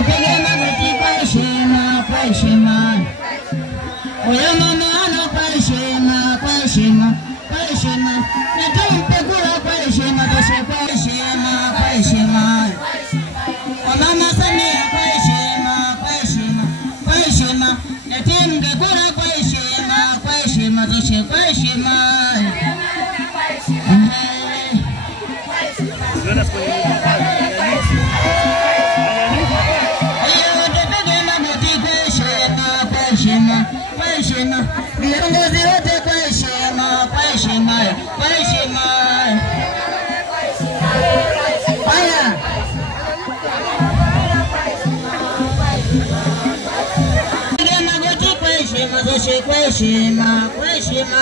tupige magoti kwa heshima, kwa heshima. Huyo mama ana kwa heshima, kwa heshima, kwa heshima. Na tumpe kura kwa heshima, toshe kwa heshima, kwa heshima. Kwa mama Samia kwa heshima, kwa heshima, kwa heshima. Na tumpe kura kwa heshima, kwa heshima, toshe kwa heshima. Viongozi wote kwa heshima, kwa heshima, kwa heshima. Haya. Piga magoti kwa heshima, toshe kwa heshima, kwa heshima.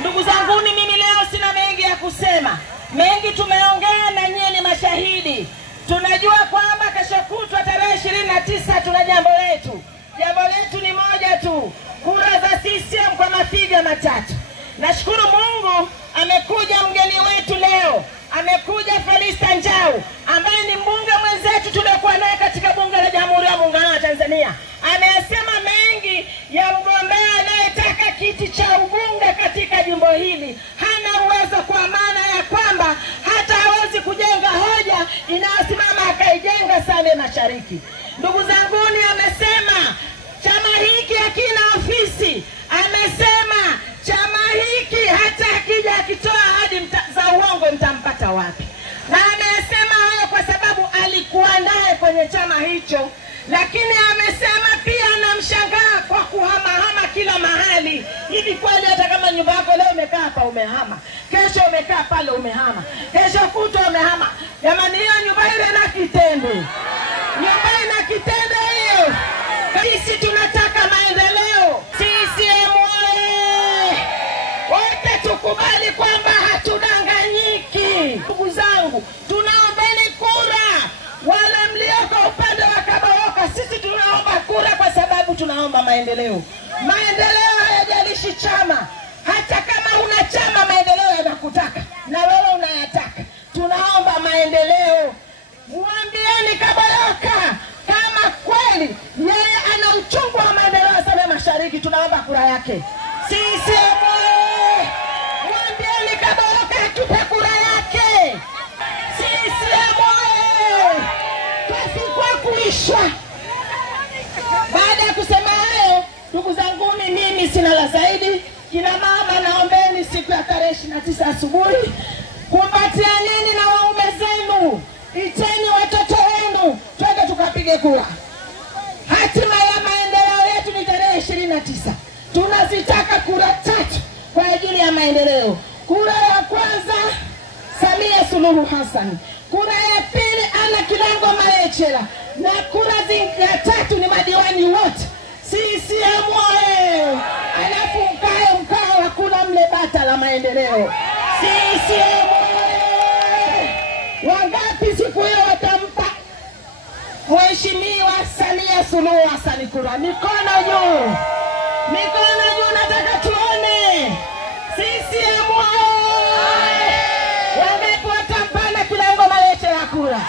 Ndugu zangu, mimi leo sina mengi ya kusema. Mengi tumeongea na nyinyi ni mashahidi. Tunajua kwamba kesho kutwa tarehe 29 tuna jambo letu. Jambo letu ni moja tu, kura za CCM kwa mafiga matatu. Nashukuru Mungu amekuja mgeni wetu leo. Amekuja Felista Njau ambaye ni mbunge mwenzetu tuliokuwa naye katika bunge la Jamhuri ya Muungano wa Tanzania. Amesema mengi ya mgombea anayetaka kiti cha ubunge katika jimbo hili. Hana uwezo kwa maana ya kwamba hata hawezi kujenga hoja inayosimama akaijenga Same Mashariki. Ndugu zanguni, amesema chama hiki hakina ofisi. Amesema chama hiki hata akija akitoa ahadi za uongo mtampata wapi. Na amesema hayo kwa sababu alikuwa naye kwenye chama hicho. Lakini amesema pia anamshangaa kwa kuhamahama kila mahali. Hivi kweli hata kama nyumba yako leo umekaa hapa umehama, kesho umekaa pale umehama, kesho kutwa umehama. Jamani, hiyo nyumba ile na kitende. Nyumba ina kitende hiyo. Sisi tunataka maendeleo. CCM oye! Wote tukubali kwamba hatudanganyiki. Ndugu zangu, tunaombeni kura. Wala mlioko upande wa Kabaroka, sisi tunaomba kura kwa sababu tunaomba maendeleo. Maendeleo hayajalishi chama. Hata kama una chama, maendeleo yanakutaka na wewe unayataka. Tunaomba maendeleo. Muambieni Kabaroka kama kweli yeye ana uchungu wa maendeleo ya Same Mashariki, tunaomba kura yake. Sisi muambieni Kabaroka atupe kura yake. Sisi kuisha. Baada ya kusema hayo, ndugu zangu, mimi sina la zaidi. Kina mama, naombeni siku ya tarehe 29 asubuhi kumbatianeni na waume zenu. Iteni watoto wenu, twende tukapige kura. Hatima ya maendeleo yetu ni tarehe 29. Tunazitaka kura 3 kwa ajili ya maendeleo. Kura ya kwanza Samia Suluhu Hassan. Kura ya pili Ana Kilango Maechela. Na kura ya 3 ni madiwani wote. CCM oye! Alafu mkao hakuna mle bata la maendeleo. CCM oye! Wangapi siku hiyo watampa Mheshimiwa Samia Suluhu Hassan kura? Mikono juu. Mikono juu, nataka tuone. CCM oye! Wangapi watampa Ana Kilango Maechela kura?